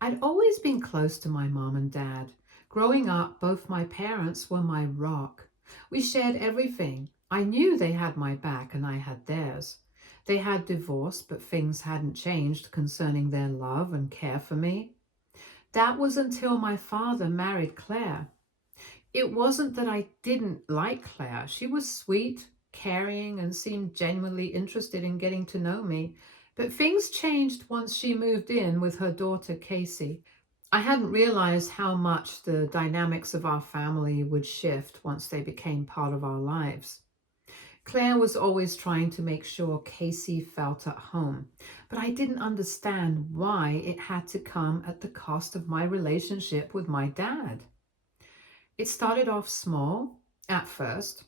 I'd always been close to my mom and dad. Growing up, both my parents were my rock. We shared everything. I knew they had my back and I had theirs. They had divorced, but things hadn't changed concerning their love and care for me. That was until my father married Claire. It wasn't that I didn't like Claire. She was sweet, caring, and seemed genuinely interested in getting to know me. But things changed once she moved in with her daughter, Casey. I hadn't realized how much the dynamics of our family would shift once they became part of our lives. Claire was always trying to make sure Casey felt at home, but I didn't understand why it had to come at the cost of my relationship with my dad. It started off small at first.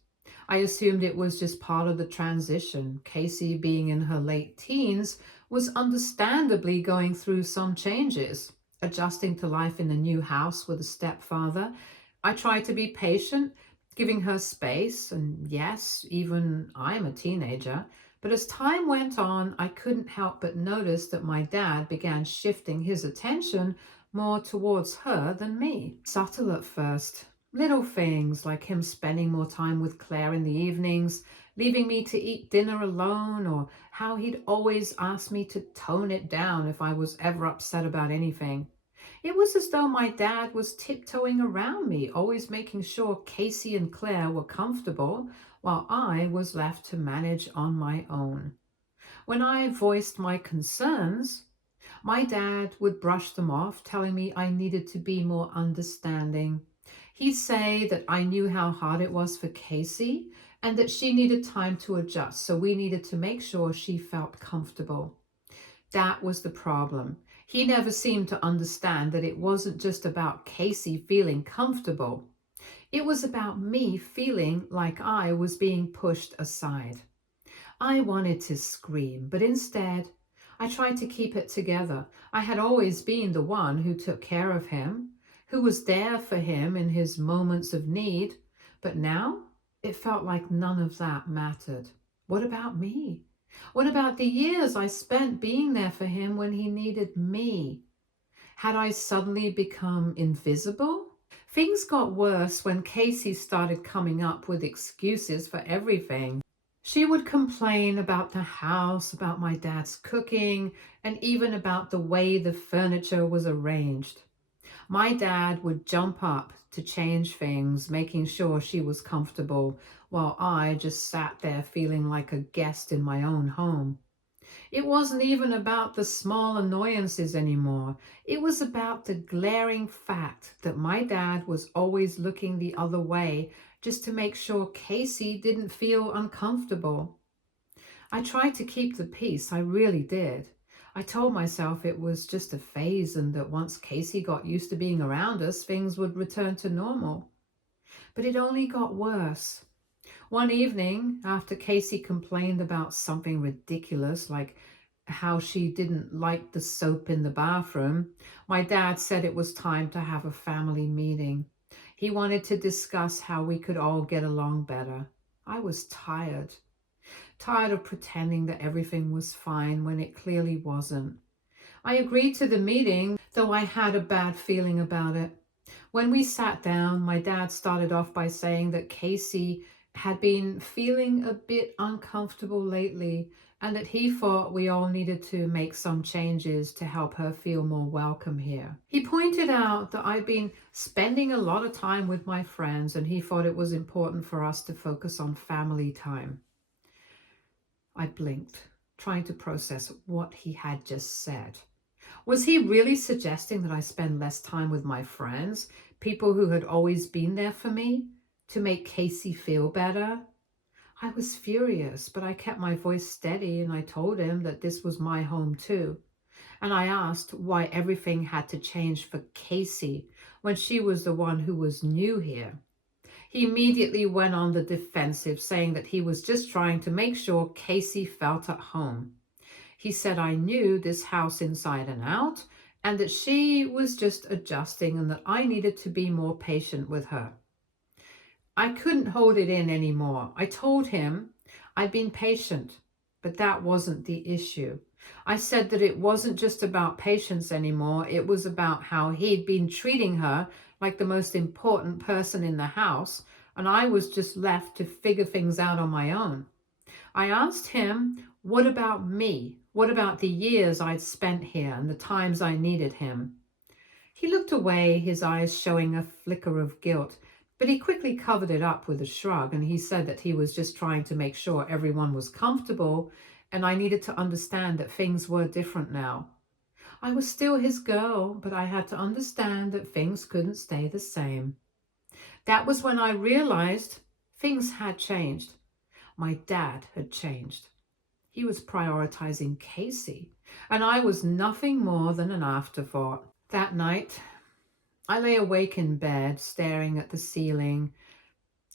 I assumed it was just part of the transition. Casey, being in her late teens, was understandably going through some changes, adjusting to life in a new house with a stepfather. I tried to be patient, giving her space, and yes, even I'm a teenager. But as time went on, I couldn't help but notice that my dad began shifting his attention more towards her than me. Subtle at first. Little things like him spending more time with Claire in the evenings, leaving me to eat dinner alone, or how he'd always ask me to tone it down if I was ever upset about anything. It was as though my dad was tiptoeing around me, always making sure Casey and Claire were comfortable, while I was left to manage on my own. When I voiced my concerns, my dad would brush them off, telling me I needed to be more understanding. He'd say that I knew how hard it was for Casey and that she needed time to adjust, so we needed to make sure she felt comfortable. That was the problem. He never seemed to understand that it wasn't just about Casey feeling comfortable. It was about me feeling like I was being pushed aside. I wanted to scream, but instead, I tried to keep it together. I had always been the one who took care of him, who was there for him in his moments of need, but now it felt like none of that mattered. What about me? What about the years I spent being there for him when he needed me? Had I suddenly become invisible? Things got worse when Casey started coming up with excuses for everything. She would complain about the house, about my dad's cooking, and even about the way the furniture was arranged. My dad would jump up to change things, making sure she was comfortable, while I just sat there feeling like a guest in my own home. It wasn't even about the small annoyances anymore. It was about the glaring fact that my dad was always looking the other way just to make sure Casey didn't feel uncomfortable. I tried to keep the peace, I really did. I told myself it was just a phase and that once Casey got used to being around us, things would return to normal. But it only got worse. One evening, after Casey complained about something ridiculous, like how she didn't like the soap in the bathroom, my dad said it was time to have a family meeting. He wanted to discuss how we could all get along better. I was tired of pretending that everything was fine when it clearly wasn't. I agreed to the meeting, though I had a bad feeling about it. When we sat down, my dad started off by saying that Casey had been feeling a bit uncomfortable lately and that he thought we all needed to make some changes to help her feel more welcome here. He pointed out that I'd been spending a lot of time with my friends and he thought it was important for us to focus on family time. I blinked, trying to process what he had just said. Was he really suggesting that I spend less time with my friends, people who had always been there for me, to make Casey feel better? I was furious, but I kept my voice steady and I told him that this was my home too. And I asked why everything had to change for Casey when she was the one who was new here. He immediately went on the defensive, saying that he was just trying to make sure Casey felt at home. He said I knew this house inside and out, and that she was just adjusting and that I needed to be more patient with her. I couldn't hold it in anymore. I told him I'd been patient, but that wasn't the issue. I said that it wasn't just about patience anymore. It was about how he'd been treating her like the most important person in the house, and I was just left to figure things out on my own. I asked him, what about me? What about the years I'd spent here and the times I needed him? He looked away, his eyes showing a flicker of guilt, but he quickly covered it up with a shrug, and he said that he was just trying to make sure everyone was comfortable, and I needed to understand that things were different now. I was still his girl, but I had to understand that things couldn't stay the same. That was when I realized things had changed. My dad had changed. He was prioritizing Casey, and I was nothing more than an afterthought. That night, I lay awake in bed, staring at the ceiling.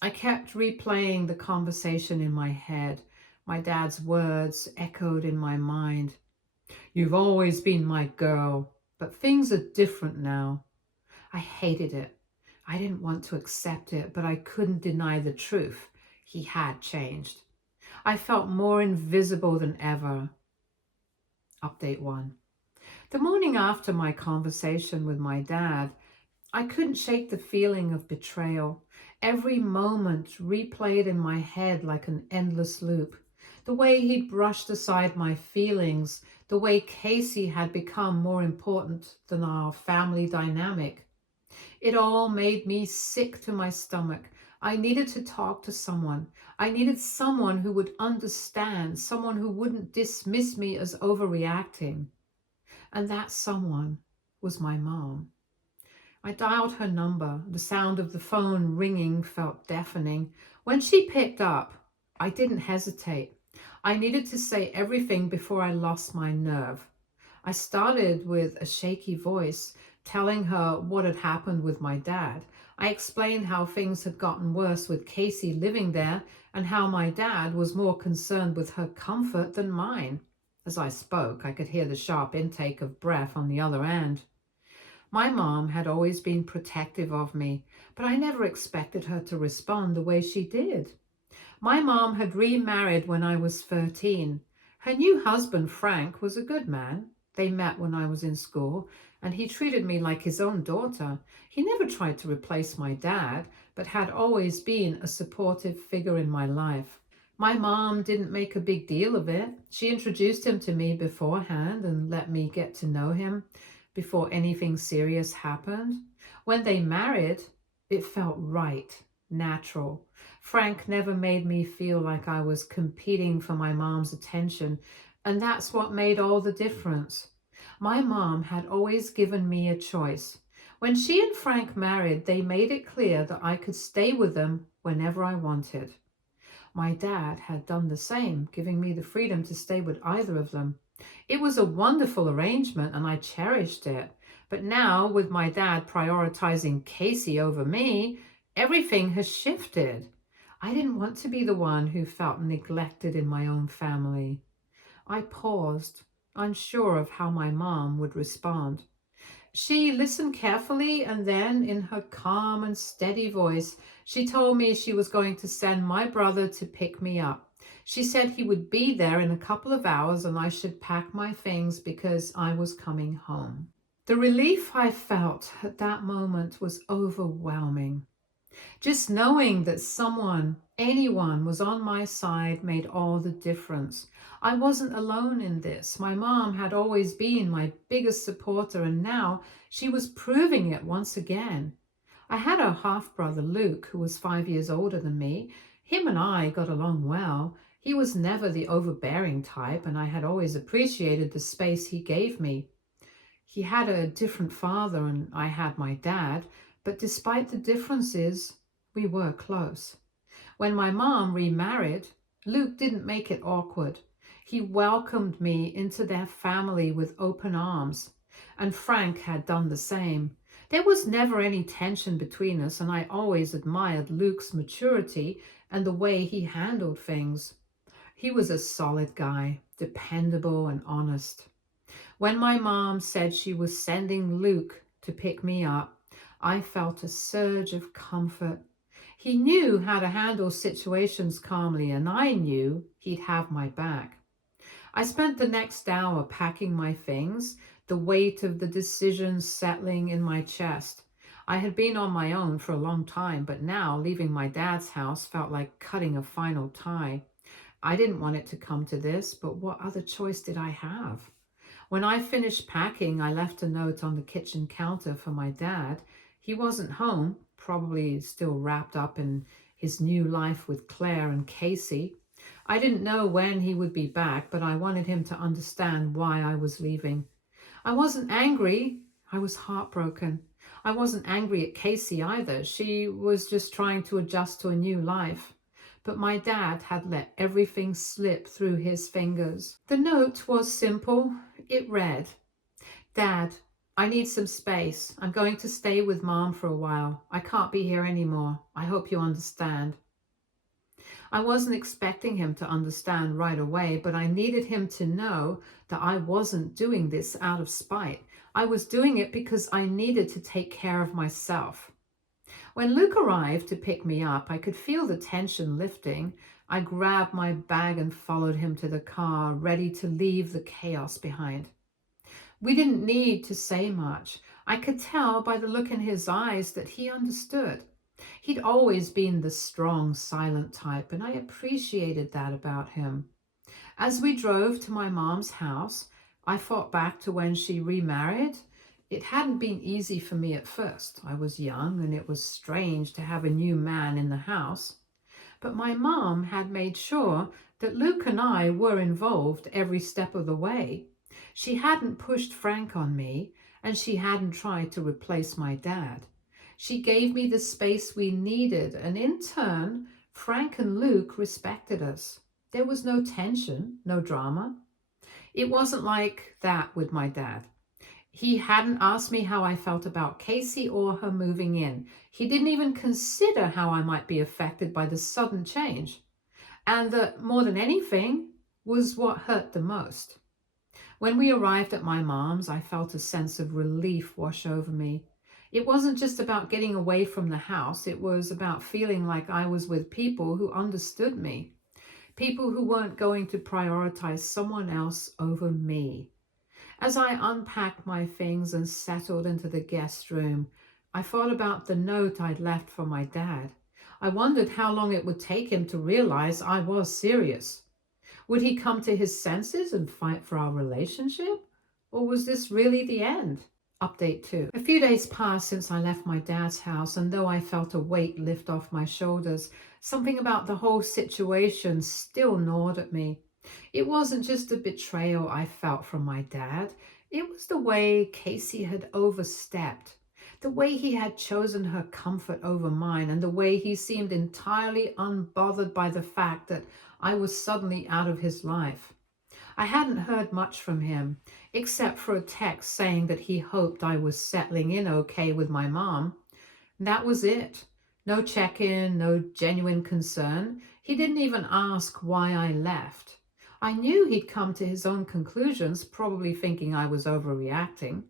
I kept replaying the conversation in my head. My dad's words echoed in my mind. You've always been my girl, but things are different now. I hated it. I didn't want to accept it, but I couldn't deny the truth. He had changed. I felt more invisible than ever. Update 1. The morning after my conversation with my dad, I couldn't shake the feeling of betrayal. Every moment replayed in my head like an endless loop. The way he'd brushed aside my feelings, the way Casey had become more important than our family dynamic. It all made me sick to my stomach. I needed to talk to someone. I needed someone who would understand, someone who wouldn't dismiss me as overreacting. And that someone was my mom. I dialed her number. The sound of the phone ringing felt deafening. When she picked up, I didn't hesitate. I needed to say everything before I lost my nerve. I started with a shaky voice, telling her what had happened with my dad. I explained how things had gotten worse with Casey living there and how my dad was more concerned with her comfort than mine. As I spoke, I could hear the sharp intake of breath on the other end. My mom had always been protective of me, but I never expected her to respond the way she did. My mom had remarried when I was 13. Her new husband, Frank, was a good man. They met when I was in school, and he treated me like his own daughter. He never tried to replace my dad, but had always been a supportive figure in my life. My mom didn't make a big deal of it. She introduced him to me beforehand and let me get to know him before anything serious happened. When they married, it felt right, natural. Frank never made me feel like I was competing for my mom's attention, and that's what made all the difference. My mom had always given me a choice. When she and Frank married, they made it clear that I could stay with them whenever I wanted. My dad had done the same, giving me the freedom to stay with either of them. It was a wonderful arrangement and I cherished it. But now, with my dad prioritizing Casey over me, everything has shifted. I didn't want to be the one who felt neglected in my own family. I paused, unsure of how my mom would respond. She listened carefully, and then, in her calm and steady voice, she told me she was going to send my brother to pick me up. She said he would be there in a couple of hours and I should pack my things because I was coming home. The relief I felt at that moment was overwhelming. Just knowing that someone, anyone, was on my side made all the difference. I wasn't alone in this. My mom had always been my biggest supporter, and now she was proving it once again. I had a half-brother, Luke, who was 5 years older than me. Him and I got along well. He was never the overbearing type, and I had always appreciated the space he gave me. He had a different father, and I had my dad, but despite the differences, we were close. When my mom remarried, Luke didn't make it awkward. He welcomed me into their family with open arms, and Frank had done the same. There was never any tension between us, and I always admired Luke's maturity and the way he handled things. He was a solid guy, dependable and honest. When my mom said she was sending Luke to pick me up, I felt a surge of comfort. He knew how to handle situations calmly, and I knew he'd have my back. I spent the next hour packing my things, the weight of the decision settling in my chest. I had been on my own for a long time, but now leaving my dad's house felt like cutting a final tie. I didn't want it to come to this, but what other choice did I have? When I finished packing, I left a note on the kitchen counter for my dad. He wasn't home, probably still wrapped up in his new life with Claire and Casey. I didn't know when he would be back, but I wanted him to understand why I was leaving. I wasn't angry. I was heartbroken. I wasn't angry at Casey either. She was just trying to adjust to a new life. But my dad had let everything slip through his fingers. The note was simple. It read, "Dad, I need some space. I'm going to stay with Mom for a while. I can't be here anymore. I hope you understand." I wasn't expecting him to understand right away, but I needed him to know that I wasn't doing this out of spite. I was doing it because I needed to take care of myself. When Luke arrived to pick me up, I could feel the tension lifting. I grabbed my bag and followed him to the car, ready to leave the chaos behind. We didn't need to say much. I could tell by the look in his eyes that he understood. He'd always been the strong, silent type, and I appreciated that about him. As we drove to my mom's house, I thought back to when she remarried. It hadn't been easy for me at first. I was young, and it was strange to have a new man in the house. But my mom had made sure that Luke and I were involved every step of the way. She hadn't pushed Frank on me, and she hadn't tried to replace my dad. She gave me the space we needed, and in turn, Frank and Luke respected us. There was no tension, no drama. It wasn't like that with my dad. He hadn't asked me how I felt about Casey or her moving in. He didn't even consider how I might be affected by the sudden change. And that, more than anything, was what hurt the most. When we arrived at my mom's, I felt a sense of relief wash over me. It wasn't just about getting away from the house. It was about feeling like I was with people who understood me. People who weren't going to prioritize someone else over me. As I unpacked my things and settled into the guest room, I thought about the note I'd left for my dad. I wondered how long it would take him to realize I was serious. Would he come to his senses and fight for our relationship? Or was this really the end? Update 2. A few days passed since I left my dad's house, and though I felt a weight lift off my shoulders, something about the whole situation still gnawed at me. It wasn't just the betrayal I felt from my dad. It was the way Casey had overstepped, the way he had chosen her comfort over mine, and the way he seemed entirely unbothered by the fact that I was suddenly out of his life. I hadn't heard much from him, except for a text saying that he hoped I was settling in okay with my mom. That was it. No check-in, no genuine concern. He didn't even ask why I left. I knew he'd come to his own conclusions, probably thinking I was overreacting.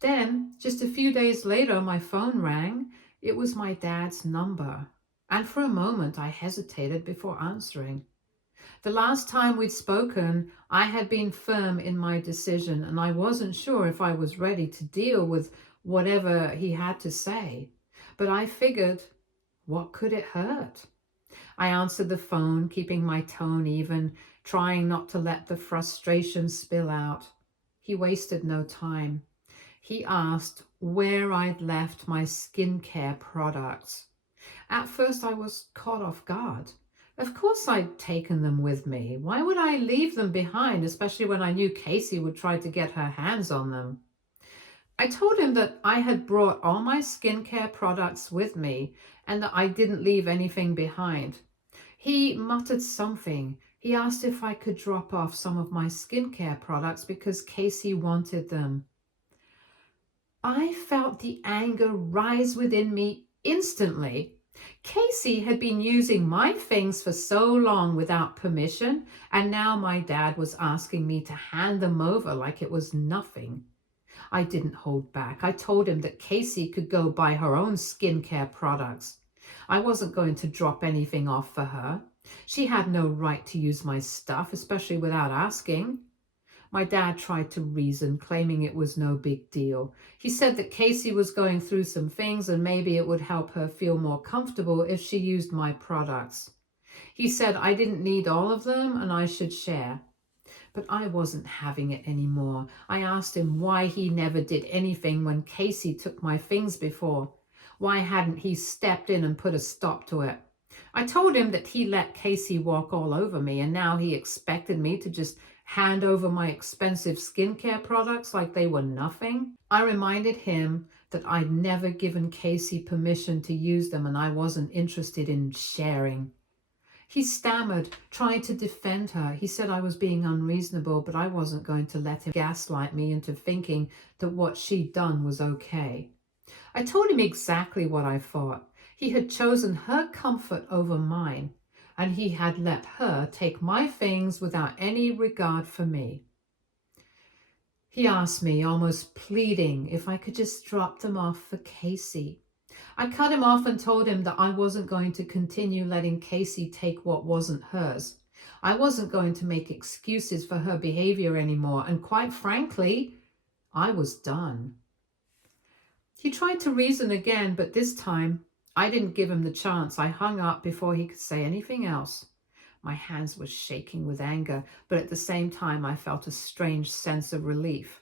Then, just a few days later, my phone rang. It was my dad's number. And for a moment, I hesitated before answering. The last time we'd spoken, I had been firm in my decision, and I wasn't sure if I was ready to deal with whatever he had to say. But I figured, what could it hurt? I answered the phone, keeping my tone even, trying not to let the frustration spill out. He wasted no time. He asked where I'd left my skincare products. At first, I was caught off guard. Of course I'd taken them with me. Why would I leave them behind, especially when I knew Casey would try to get her hands on them? I told him that I had brought all my skincare products with me and that I didn't leave anything behind. He muttered something. He asked if I could drop off some of my skincare products because Casey wanted them. I felt the anger rise within me instantly. Casey had been using my things for so long without permission, and now my dad was asking me to hand them over like it was nothing. I didn't hold back. I told him that Casey could go buy her own skincare products. I wasn't going to drop anything off for her. She had no right to use my stuff, especially without asking. My dad tried to reason, claiming it was no big deal. He said that Casey was going through some things and maybe it would help her feel more comfortable if she used my products. He said I didn't need all of them and I should share. But I wasn't having it anymore. I asked him why he never did anything when Casey took my things before. Why hadn't he stepped in and put a stop to it? I told him that he let Casey walk all over me and now he expected me to just hand over my expensive skincare products like they were nothing. I reminded him that I'd never given Casey permission to use them and I wasn't interested in sharing. He stammered, trying to defend her. He said I was being unreasonable, but I wasn't going to let him gaslight me into thinking that what she'd done was okay. I told him exactly what I thought. He had chosen her comfort over mine, and he had let her take my things without any regard for me. He asked me, almost pleading, if I could just drop them off for Casey. I cut him off and told him that I wasn't going to continue letting Casey take what wasn't hers. I wasn't going to make excuses for her behavior anymore, and quite frankly, I was done. He tried to reason again, but this time I didn't give him the chance. I hung up before he could say anything else. My hands were shaking with anger, but at the same time I felt a strange sense of relief.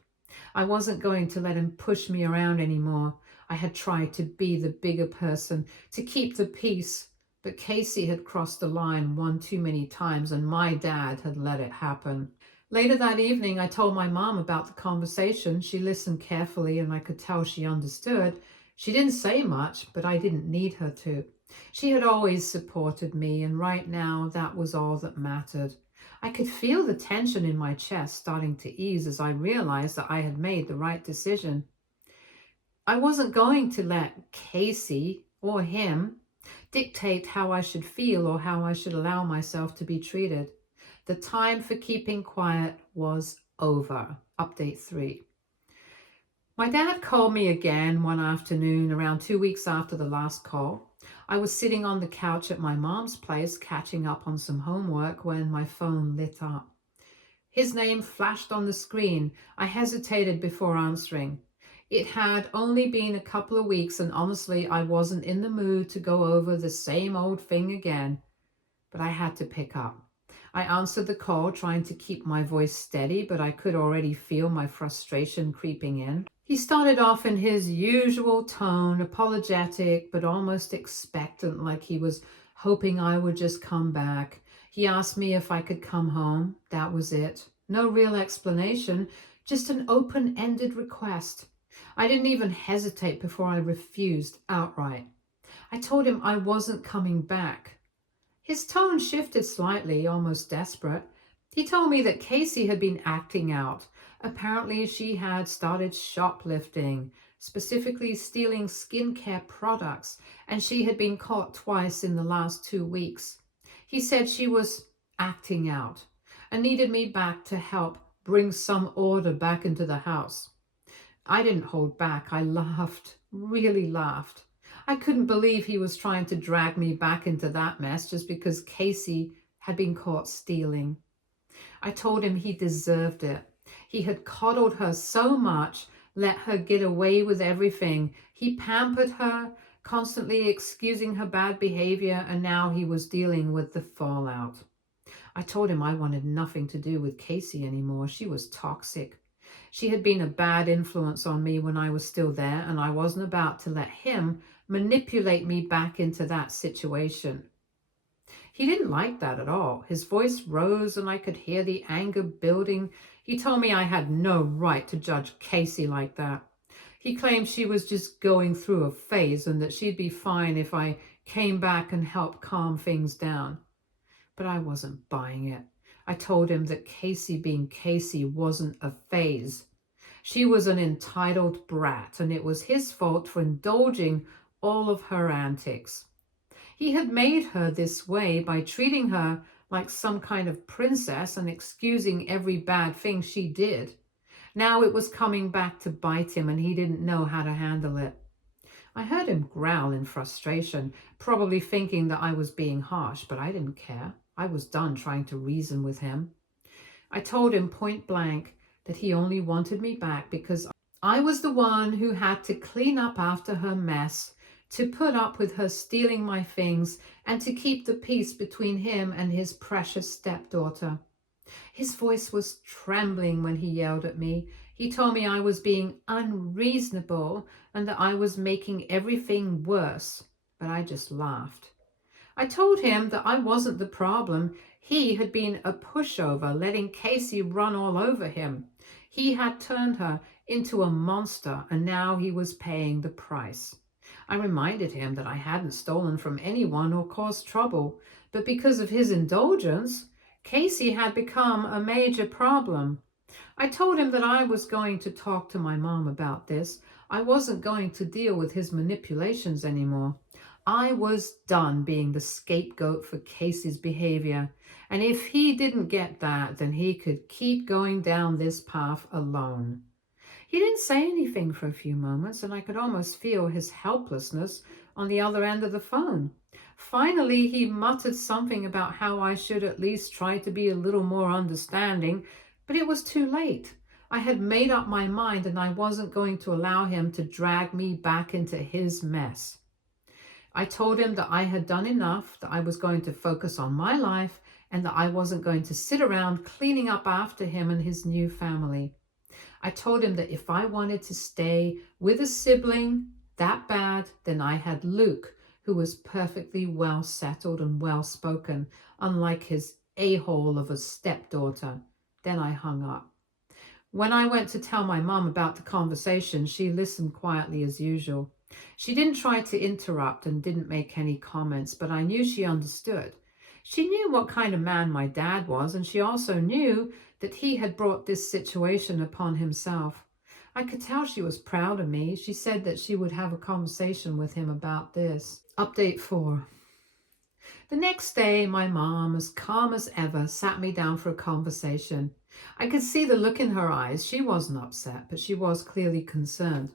I wasn't going to let him push me around anymore. I had tried to be the bigger person, to keep the peace, but Casey had crossed the line one too many times and my dad had let it happen. Later that evening, I told my mom about the conversation. She listened carefully and I could tell she understood. She didn't say much, but I didn't need her to. She had always supported me, and right now that was all that mattered. I could feel the tension in my chest starting to ease as I realized that I had made the right decision. I wasn't going to let Casey or him dictate how I should feel or how I should allow myself to be treated. The time for keeping quiet was over. Update 3. My dad called me again one afternoon around 2 weeks after the last call. I was sitting on the couch at my mom's place catching up on some homework when my phone lit up. His name flashed on the screen. I hesitated before answering. It had only been a couple of weeks and honestly I wasn't in the mood to go over the same old thing again. But I had to pick up. I answered the call, trying to keep my voice steady, but I could already feel my frustration creeping in. He started off in his usual tone, apologetic, but almost expectant, like he was hoping I would just come back. He asked me if I could come home. That was it. No real explanation, just an open-ended request. I didn't even hesitate before I refused outright. I told him I wasn't coming back. His tone shifted slightly, almost desperate. He told me that Casey had been acting out. Apparently she had started shoplifting, specifically stealing skincare products, and she had been caught twice in the last 2 weeks. He said she was acting out and needed me back to help bring some order back into the house. I didn't hold back. I laughed, really laughed. I couldn't believe he was trying to drag me back into that mess just because Casey had been caught stealing. I told him he deserved it. He had coddled her so much, let her get away with everything. He pampered her, constantly excusing her bad behavior, and now he was dealing with the fallout. I told him I wanted nothing to do with Casey anymore. She was toxic. She had been a bad influence on me when I was still there, and I wasn't about to let him manipulate me back into that situation. He didn't like that at all. His voice rose and I could hear the anger building. He told me I had no right to judge Casey like that. He claimed she was just going through a phase and that she'd be fine if I came back and helped calm things down. But I wasn't buying it. I told him that Casey being Casey wasn't a phase. She was an entitled brat, and it was his fault for indulging all of her antics. He had made her this way by treating her like some kind of princess and excusing every bad thing she did. Now it was coming back to bite him and he didn't know how to handle it. I heard him growl in frustration, probably thinking that I was being harsh, but I didn't care. I was done trying to reason with him. I told him point blank that he only wanted me back because I was the one who had to clean up after her mess, to put up with her stealing my things, and to keep the peace between him and his precious stepdaughter. His voice was trembling when he yelled at me. He told me I was being unreasonable and that I was making everything worse, but I just laughed. I told him that I wasn't the problem. He had been a pushover, letting Casey run all over him. He had turned her into a monster, and now he was paying the price. I reminded him that I hadn't stolen from anyone or caused trouble, but because of his indulgence, Casey had become a major problem. I told him that I was going to talk to my mom about this. I wasn't going to deal with his manipulations anymore. I was done being the scapegoat for Casey's behavior, and if he didn't get that, then he could keep going down this path alone. He didn't say anything for a few moments, and I could almost feel his helplessness on the other end of the phone. Finally, he muttered something about how I should at least try to be a little more understanding, but it was too late. I had made up my mind, and I wasn't going to allow him to drag me back into his mess. I told him that I had done enough, that I was going to focus on my life, and that I wasn't going to sit around cleaning up after him and his new family. I told him that if I wanted to stay with a sibling that bad, then I had Luke, who was perfectly well settled and well spoken, unlike his a-hole of a stepdaughter. Then I hung up. When I went to tell my mom about the conversation, she listened quietly as usual. She didn't try to interrupt and didn't make any comments, but I knew she understood. She knew what kind of man my dad was, and she also knew that he had brought this situation upon himself. I could tell she was proud of me. She said that she would have a conversation with him about this. Update 4. The next day, my mom, as calm as ever, sat me down for a conversation. I could see the look in her eyes. She wasn't upset, but she was clearly concerned.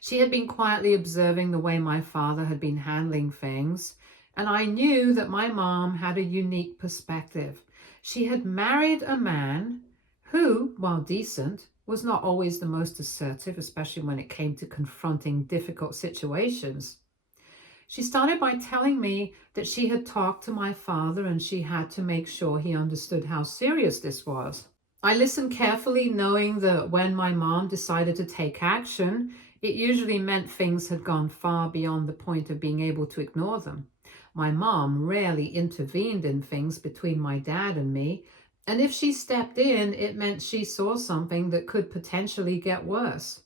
She had been quietly observing the way my father had been handling things, and I knew that my mom had a unique perspective. She had married a man who, while decent, was not always the most assertive, especially when it came to confronting difficult situations. She started by telling me that she had talked to my father and she had to make sure he understood how serious this was. I listened carefully, knowing that when my mom decided to take action, it usually meant things had gone far beyond the point of being able to ignore them. My mom rarely intervened in things between my dad and me, and if she stepped in, it meant she saw something that could potentially get worse.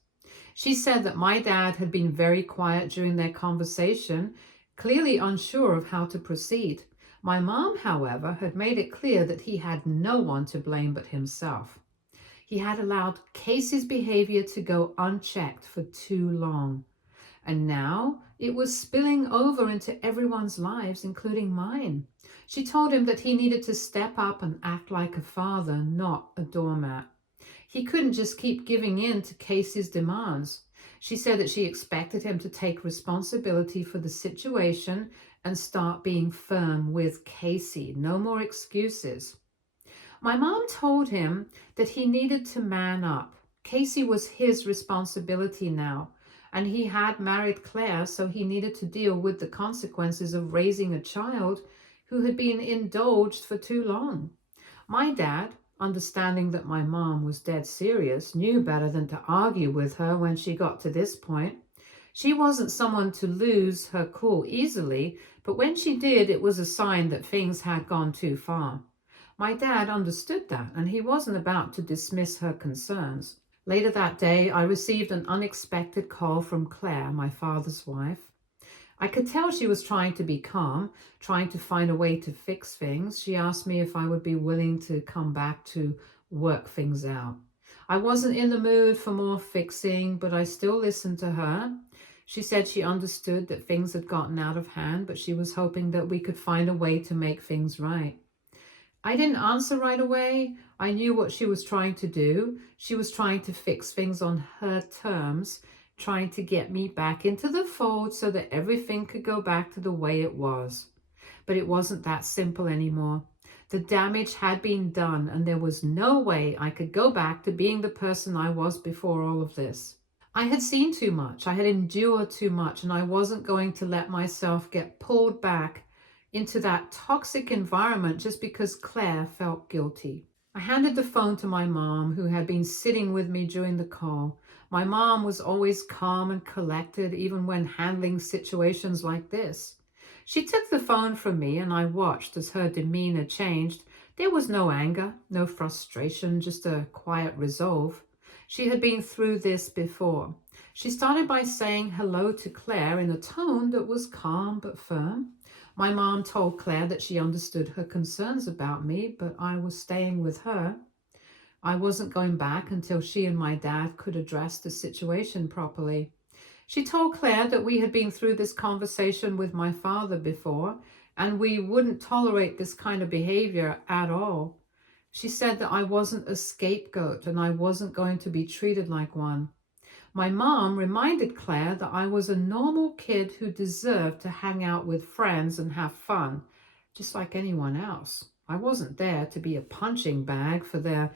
She said that my dad had been very quiet during their conversation, clearly unsure of how to proceed. My mom, however, had made it clear that he had no one to blame but himself. He had allowed Casey's behavior to go unchecked for too long, and now it was spilling over into everyone's lives, including mine. She told him that he needed to step up and act like a father, not a doormat. He couldn't just keep giving in to Casey's demands. She said that she expected him to take responsibility for the situation and start being firm with Casey. No more excuses. My mom told him that he needed to man up. Casey was his responsibility now, and he had married Claire, so he needed to deal with the consequences of raising a child who had been indulged for too long. My dad, understanding that my mom was dead serious, knew better than to argue with her when she got to this point. She wasn't someone to lose her cool easily, but when she did, it was a sign that things had gone too far. My dad understood that, and he wasn't about to dismiss her concerns. Later that day, I received an unexpected call from Claire, my father's wife. I could tell she was trying to be calm, trying to find a way to fix things. She asked me if I would be willing to come back to work things out. I wasn't in the mood for more fixing, but I still listened to her. She said she understood that things had gotten out of hand, but she was hoping that we could find a way to make things right. I didn't answer right away. I knew what she was trying to do. She was trying to fix things on her terms, trying to get me back into the fold so that everything could go back to the way it was. But it wasn't that simple anymore. The damage had been done, and there was no way I could go back to being the person I was before all of this. I had seen too much, I had endured too much, and I wasn't going to let myself get pulled back into that toxic environment just because Claire felt guilty. I handed the phone to my mom, who had been sitting with me during the call. My mom was always calm and collected, even when handling situations like this. She took the phone from me, and I watched as her demeanor changed. There was no anger, no frustration, just a quiet resolve. She had been through this before. She started by saying hello to Claire in a tone that was calm but firm. My mom told Claire that she understood her concerns about me, but I was staying with her. I wasn't going back until she and my dad could address the situation properly. She told Claire that we had been through this conversation with my father before, and we wouldn't tolerate this kind of behavior at all. She said that I wasn't a scapegoat and I wasn't going to be treated like one. My mom reminded Claire that I was a normal kid who deserved to hang out with friends and have fun, just like anyone else. I wasn't there to be a punching bag for their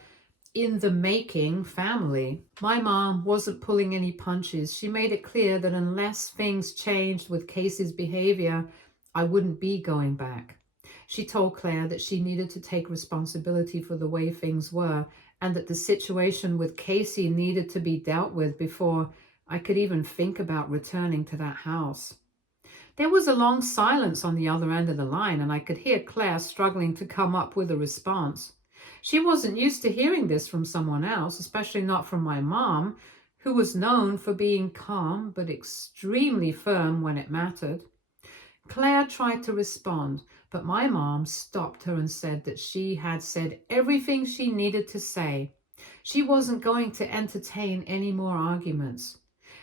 in-the-making family. My mom wasn't pulling any punches. She made it clear that unless things changed with Casey's behavior, I wouldn't be going back. She told Claire that she needed to take responsibility for the way things were, and that the situation with Casey needed to be dealt with before I could even think about returning to that house. There was a long silence on the other end of the line, and I could hear Claire struggling to come up with a response. She wasn't used to hearing this from someone else, especially not from my mom, who was known for being calm but extremely firm when it mattered. Claire tried to respond, but my mom stopped her and said that she had said everything she needed to say. She wasn't going to entertain any more arguments.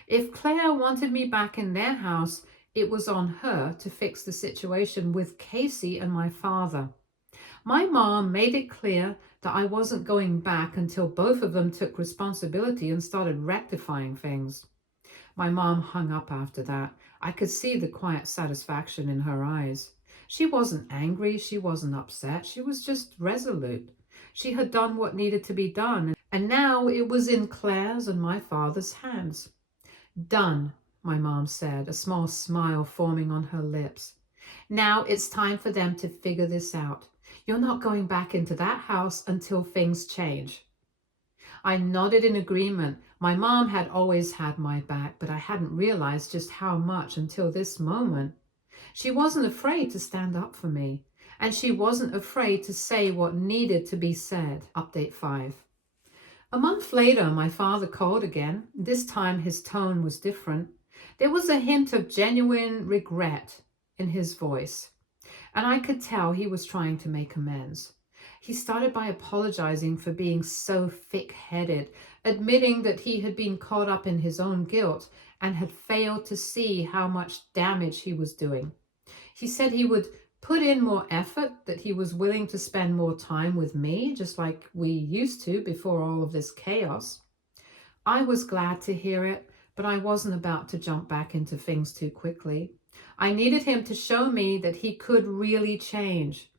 If Claire wanted me back in their house, it was on her to fix the situation with Casey and my father. My mom made it clear that I wasn't going back until both of them took responsibility and started rectifying things. My mom hung up after that. I could see the quiet satisfaction in her eyes. She wasn't angry, she wasn't upset, she was just resolute. She had done what needed to be done, and now it was in Claire's and my father's hands. Done, my mom said, a small smile forming on her lips. Now it's time for them to figure this out. You're not going back into that house until things change. I nodded in agreement. My mom had always had my back, but I hadn't realized just how much until this moment. She wasn't afraid to stand up for me, and she wasn't afraid to say what needed to be said. Update 5. A month later, my father called again. This time his tone was different. There was a hint of genuine regret in his voice, and I could tell he was trying to make amends. He started by apologizing for being so thick-headed, admitting that he had been caught up in his own guilt and had failed to see how much damage he was doing. He said he would put in more effort, that he was willing to spend more time with me, just like we used to before all of this chaos. I was glad to hear it, but I wasn't about to jump back into things too quickly. I needed him to show me that he could really change,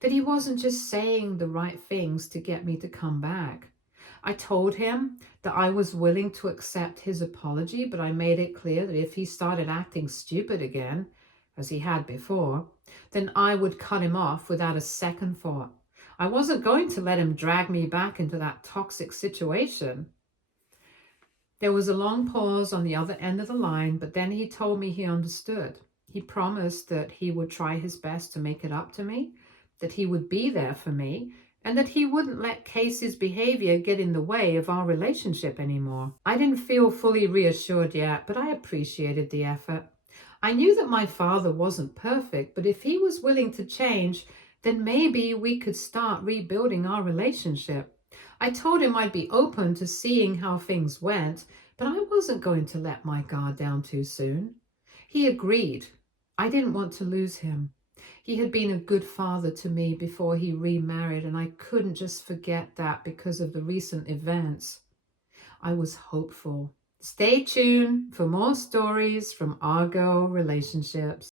that he wasn't just saying the right things to get me to come back. I told him that I was willing to accept his apology, but I made it clear that if he started acting stupid again, as he had before, then I would cut him off without a second thought. I wasn't going to let him drag me back into that toxic situation. There was a long pause on the other end of the line, but then he told me he understood. He promised that he would try his best to make it up to me, that he would be there for me, and that he wouldn't let Casey's behavior get in the way of our relationship anymore. I didn't feel fully reassured yet, but I appreciated the effort. I knew that my father wasn't perfect, but if he was willing to change, then maybe we could start rebuilding our relationship. I told him I'd be open to seeing how things went, but I wasn't going to let my guard down too soon. He agreed. I didn't want to lose him. He had been a good father to me before he remarried, and I couldn't just forget that because of the recent events. I was hopeful. Stay tuned for more stories from our girl relationships.